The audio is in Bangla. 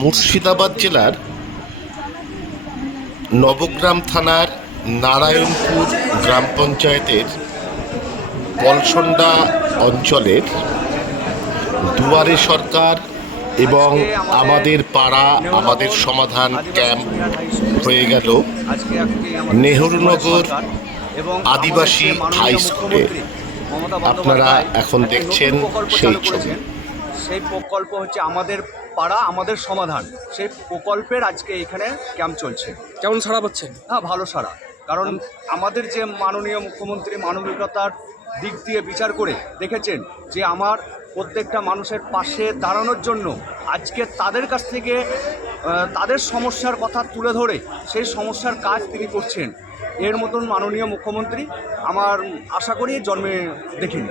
মুর্শিদাবাদ জেলার নবগ্রাম থানার নারায়ণপুর গ্রাম পঞ্চায়েতের কলসন্ডা অঞ্চলের দুয়ারে সরকার এবং আমাদের পাড়া, আমাদের সমাধান ক্যাম্প হয়ে গেল নেহরুনগর আদিবাসী হাই স্কুলে আপনারা এখন দেখছেন সেই ছবি। সেই প্রকল্প হচ্ছে আমাদের পাড়া আমাদের সমাধান। সেই প্রকল্পের আজকে এখানে ক্যাম্প চলছে। কেমন সাড়া পাচ্ছেন? হ্যাঁ ভালো সারা কারণ আমাদের যে মাননীয় মুখ্যমন্ত্রী মানবিকতার দিক দিয়ে বিচার করে দেখেছেন যে আমার প্রত্যেকটা মানুষের পাশে দাঁড়ানোর জন্য আজকে তাদের কাছ থেকে তাদের সমস্যার কথা তুলে ধরে সেই সমস্যার কাজ তিনি করছেন। এর মতন মাননীয় মুখ্যমন্ত্রী আমার আশা করি জন্মে দেখিনি।